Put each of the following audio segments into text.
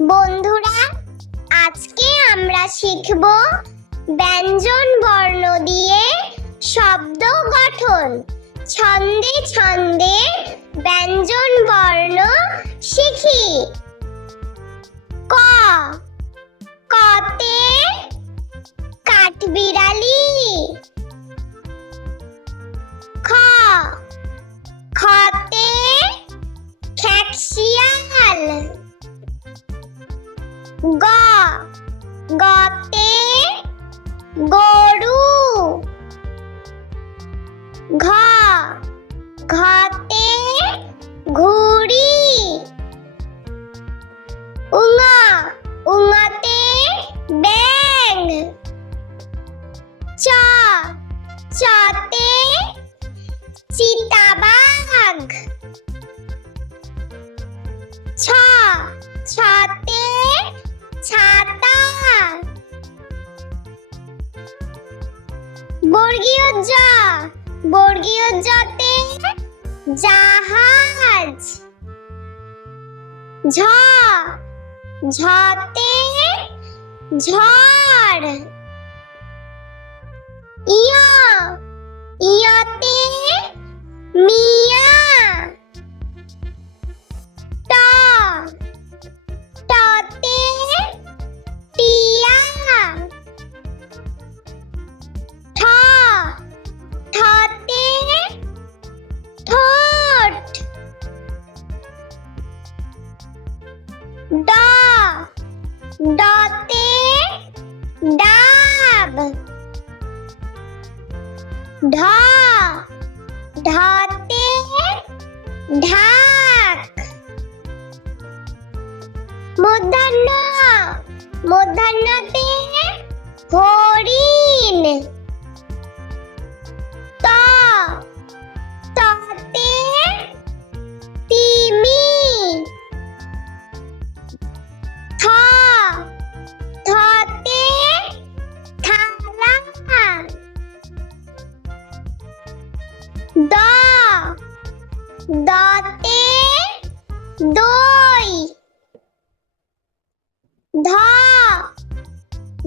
বন্ধুরা, আজকে আমরা শিখব ব্যঞ্জন বর্ণ দিয়ে শব্দ গঠন। ছন্দে ছন্দে ব্যঞ্জন বর্ণ শিখি। ক, কতে কাঠবিড়ালি। খ, খতে খ্যাকশিয়াল। গ, গতে গরু। ঘ, ঘতে ঘুড়ি। উঙ, উঙতে ব্যাঙ। চ, চতে চিতাবাঘ। ছ, ছতে ছাতা। বর্গীয় জ, বর্গীয় জতে জাহাজ। ঝ, ঝতে ঝড়। ইয়, ইয়তে মিয়া। ট, টতে টিয়া। ঠ, ঠতে ঠোঁট। ড, ডতে ডাব। ঢ, ঢতে ঢাক। মূর্ধন্য, মূর্ধন্যতে হরিণ। ত, ততে তিমি। থ, থতে থালা। দ, দতে দই। ধ,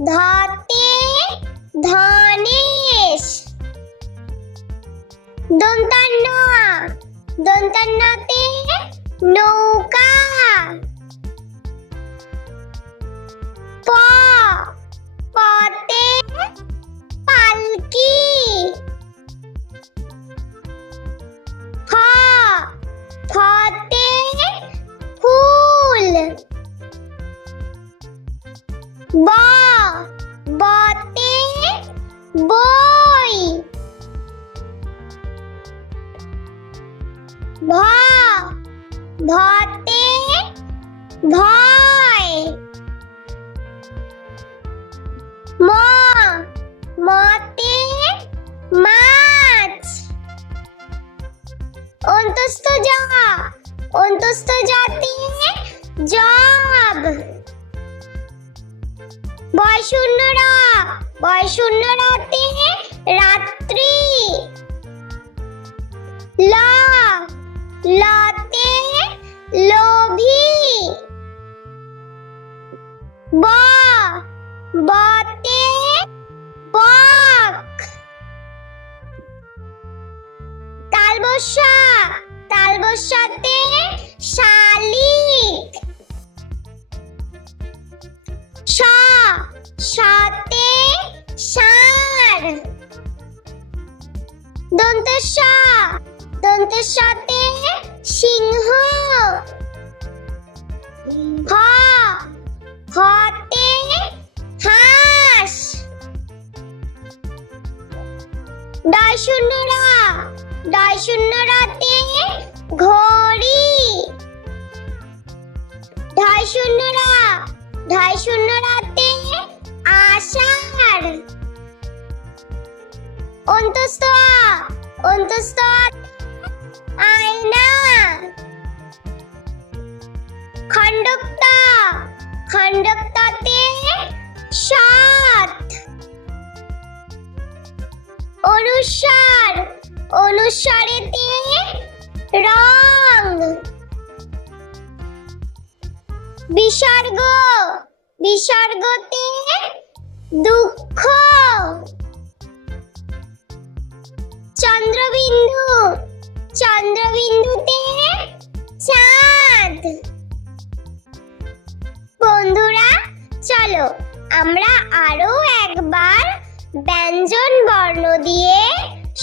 ধতে ধনেশ। দন্তান্ন, দন্তান্নতে নৌকা। প, পতে পালকি। ফ, ফতে ফুল। ব, বতে বই। ভ, ভতে ভয়। ম, মতে মাছ। অন্তস্থ জ, অন্তস্থ জতে জব। বয়শূন্য র, বয়শূন্য রতে রাত্রি। ল, লতে লোভী। ব, বতে বক। তালবস্যা, তালবস্যাতে শালিক। শ, শতে ষাঁড়। দন্তেশ্ব, দন্তেশ্বতে সিংহ। হ, হতে হাঁস। ডয়শূন্য র, ডয়শূন্য রতে ঘড়ি। ঢয়শূন্য র, ঢয়শূন্য রতে আষাঢ়। অন্তস্থ আ, অন্তস্থ আয়না। খণ্ডক্ত, খণ্ডক্ততে সৎ। অনুস্বার, অনুস্বরেতে রং। বিসর্গ বিসর্গতে দুঃখ। চন্দ্রবিন্দু চন্দ্রবিন্দুতে চাঁদ। বন্ধুরা চলো আমরা আরো একবার ব্যঞ্জন বর্ণ দিয়ে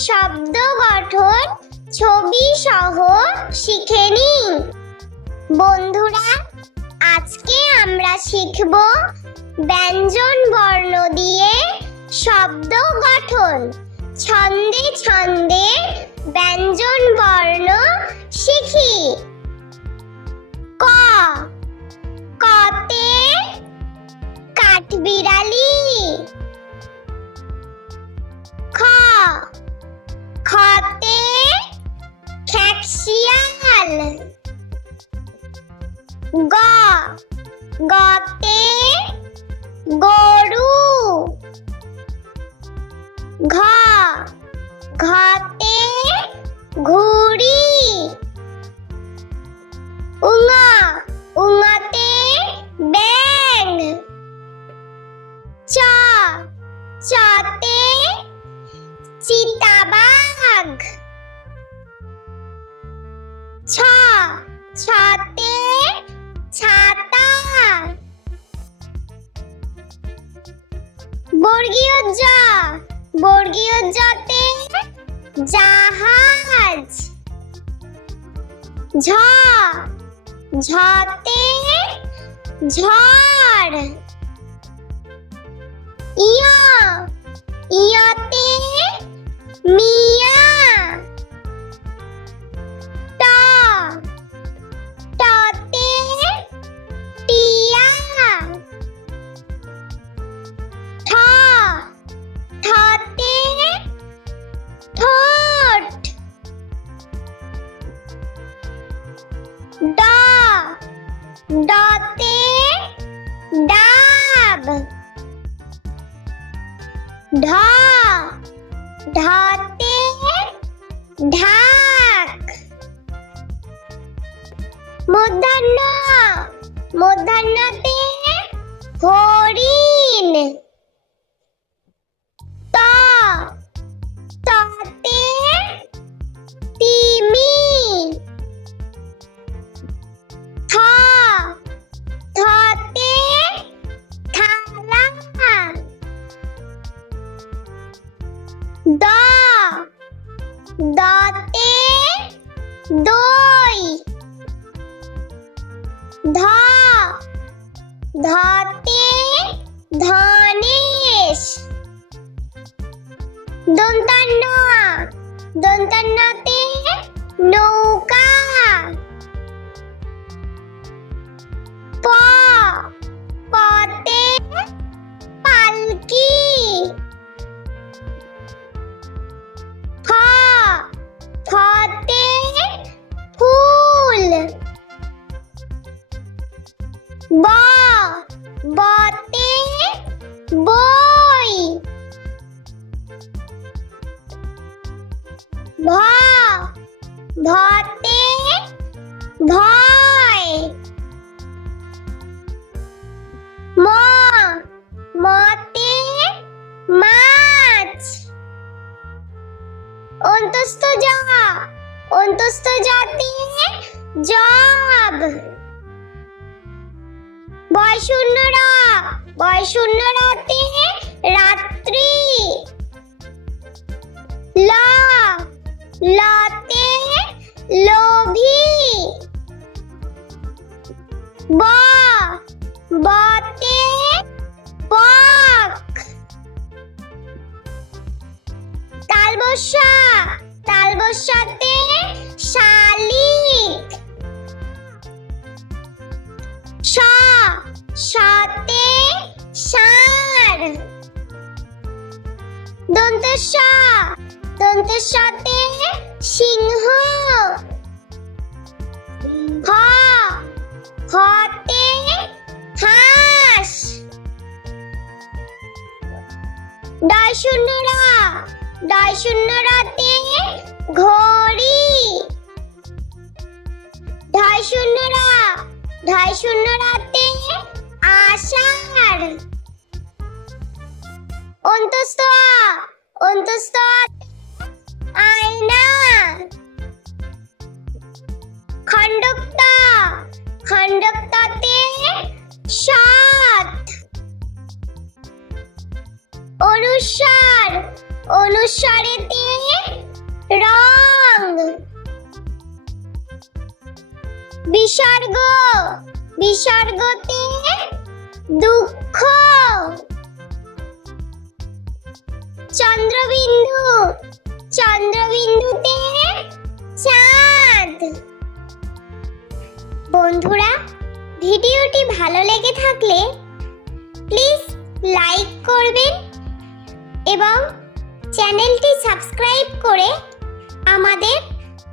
শব্দ গঠন ছবি সহ শিখে নিই। বন্ধুরা আজকে আমরা শিখব ব্যঞ্জন বর্ণ দিয়ে শব্দ গঠন। ছন্দে ছন্দে ব্যঞ্জন বর্ণ শিখি। ক কতে কাঠবিড়ালি। খ খতে খেকশিয়াল। গ গতে গরু। ঘ ঘতে ঘুড়ি। উঙ উঙতে ব্যাঙ। চ চতে চিতাবাঘ। ছ ছতে ছাতা। বর্গীয় জ বর্গীয় জতে জাহাজ। ঝ ঝতে ঝড়। ইয় ইয়তে মিয়া। ট টতে টিয়া। ঠ ঠতে ঠোঁট। ড ডতে ডাব। ঢ ঢতে ঢাক। মূর্ধন্য মূর্ধন্যতে হরিণ। ত ততে তিমি। থ থতে থালা। দ দতে দই। ধ ধতে ধনেশ। দন্তান্ন দন্তান্নতে নৌকা। প পতে পালকি। ফ ফতে ফুল। ব বতে বই। ভ ভতে ভয়। ম মতে মাছ। অন্তস্থ জ অন্তস্থ জতে জব। বয়শূন্য র বয়শূন্য রতে রাত্রি। ল লতে লোভী। ব বতে বক। তালবস্যা তালবস্যাতে শালিক। স সতে ষাঁড়। দন্তেশ্ব দন্তেশ্বতে সিংহ। হ হতে হাঁস। ডয়শূন্য র ডয়শূন্য রতে ঘড়ি। ঢয়শূন্য র ঢাই শূন্য রাতে আষাঢ়। অন্তস্থ আ, অন্তস্থ আতে আয়না। খণ্ডক্তা, খণ্ডক্তাতে সাত। অনুস্বার, অনুস্বারেতে রং। বিসর্গ, বিসর্গতে দুঃখ। চন্দ্রবিন্দু, চন্দ্রবিন্দুতে চাঁদ। বন্ধুরা, ভিডিওটি ভালো লেগে থাকলে প্লিজ লাইক করবেন এবং চ্যানেলটি সাবস্ক্রাইব করে আমাদের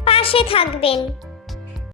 পাশে থাকবেন।